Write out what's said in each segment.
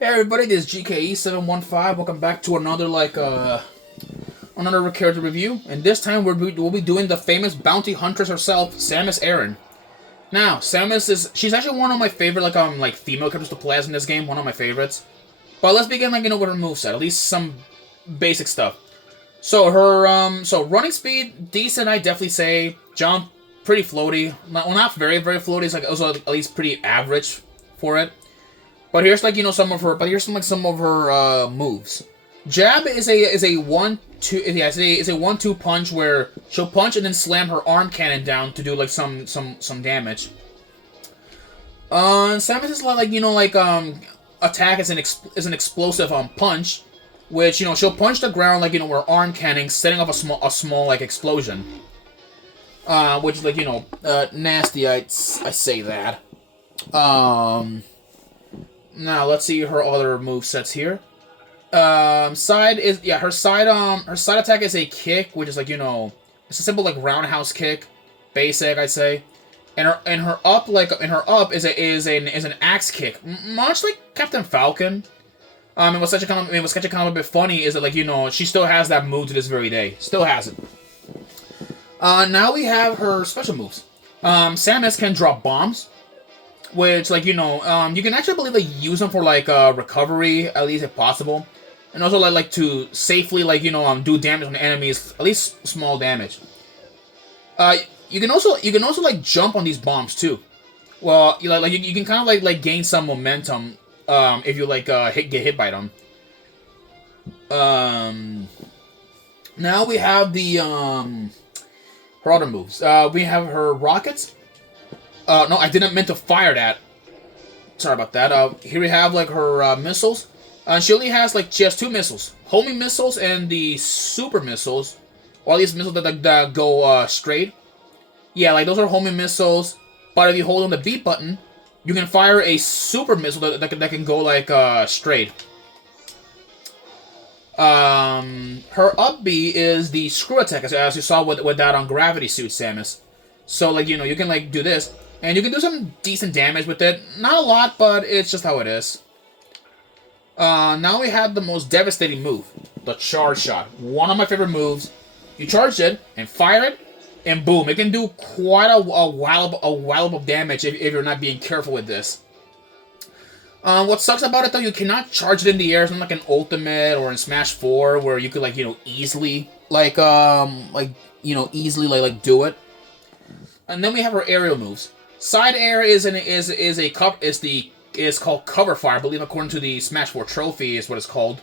Hey everybody, this is GKE715. Welcome back to another character review. And this time we'll be doing the famous bounty huntress herself, Samus Aran. Now, she's actually one of my favorite female characters to play as in this game, one of my favorites. But let's begin with her moveset, at least some basic stuff. So her running speed, decent, I definitely say. Jump, pretty floaty. Not very, very floaty, it's also at least pretty average for it. But here's some of her moves. Jab is a 1-2 punch where she'll punch and then slam her arm cannon down to do like some damage. Samus is attack is an explosive explosive punch, which she'll punch the ground with her arm cannon, setting off a small explosion. Which is nasty. I say that. Now let's see her other movesets here. Her side attack is a kick, which is it's a simple roundhouse kick, basic I'd say. And her up is an axe kick, much like Captain Falcon. And what's kind of a bit funny is that she still has that move to this very day, still has it. Now we have her special moves. Samus can drop bombs, which you can actually use them for recovery, at least if possible, and also to safely do damage on enemies, at least small damage. You can also jump on these bombs too. Well, you can kind of gain some momentum if you get hit by them. Now we have the her other moves. We have her rockets. No, I didn't mean to fire that. Sorry about that. Here we have her missiles. She only has she has two missiles, homing missiles and the super missiles. All these missiles that go straight. Yeah, those are homing missiles. But if you hold on the B button, you can fire a super missile that can go straight. Her up B is the screw attack, as you saw with that on Gravity Suit Samus. So you can do this. And you can do some decent damage with it. Not a lot, but it's just how it is. Now we have the most devastating move. The Charge Shot. One of my favorite moves. You charge it, and fire it, and boom. It can do quite a wallop of damage if you're not being careful with this. What sucks about it, though, you cannot charge it in the air. It's not like an Ultimate or in Smash 4, where you could, easily, do it. And then we have her aerial moves. Side air is called cover fire, I believe, according to the Smash 4 trophy is what it's called.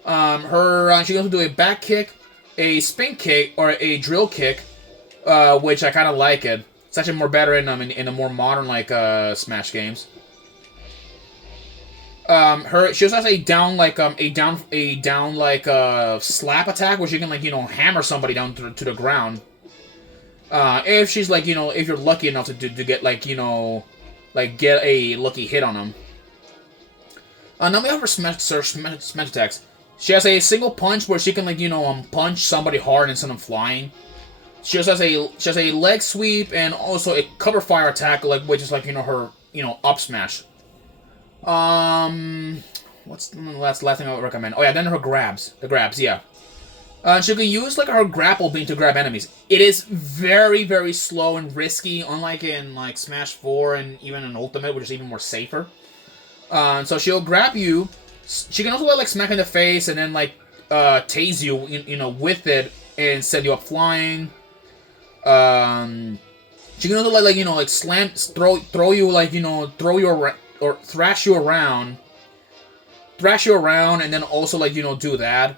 She can also do a back kick, a spin kick, or a drill kick, which I kind of like it. It's actually more better in the more modern Smash games. She also has a down slap attack, where she can hammer somebody down to the ground. If she's if you're lucky enough to get get a lucky hit on them. Now we have her smash attacks. She has a single punch where she can punch somebody hard and send them flying. She also has a leg sweep and also a cover fire attack which is her up smash. What's the last thing I would recommend? Oh yeah, then her grabs. The grabs, yeah. She can use her grapple beam to grab enemies. It is very, very slow and risky, unlike in Smash 4 and even in Ultimate, which is even more safer. So she'll grab you. She can also smack in the face and then tase you, with it and send you up flying. She can also slam, throw you or thrash you around, and then also do that.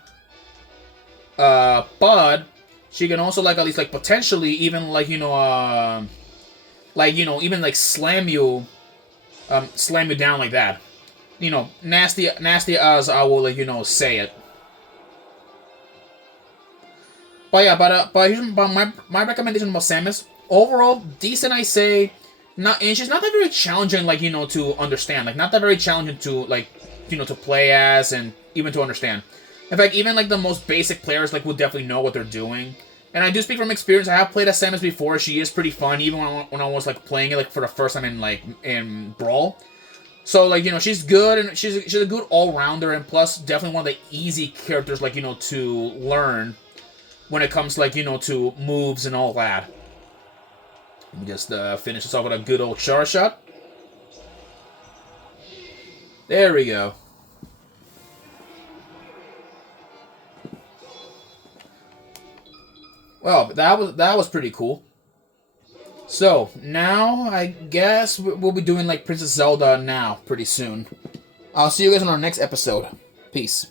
But she can also at least potentially even even slam you down like that. Nasty as I will say it. But yeah, but here's my recommendation about Samus. Overall, decent, I say. And she's not that very challenging to understand. Not that very challenging to to play as and even to understand. In fact, even the most basic players will definitely know what they're doing. And I do speak from experience. I have played as Samus before. She is pretty fun, even when I was playing it for the first time in Brawl. So, like, you know, she's good, and she's a good all-rounder, and plus, definitely one of the easy characters, like, you know, to learn when it comes, like, you know, to moves and all that. Let me just finish this off with a good old char shot. There we go. Well, that was pretty cool. So, now, I guess we'll be doing, like, Princess Zelda now, pretty soon. I'll see you guys on our next episode. Peace.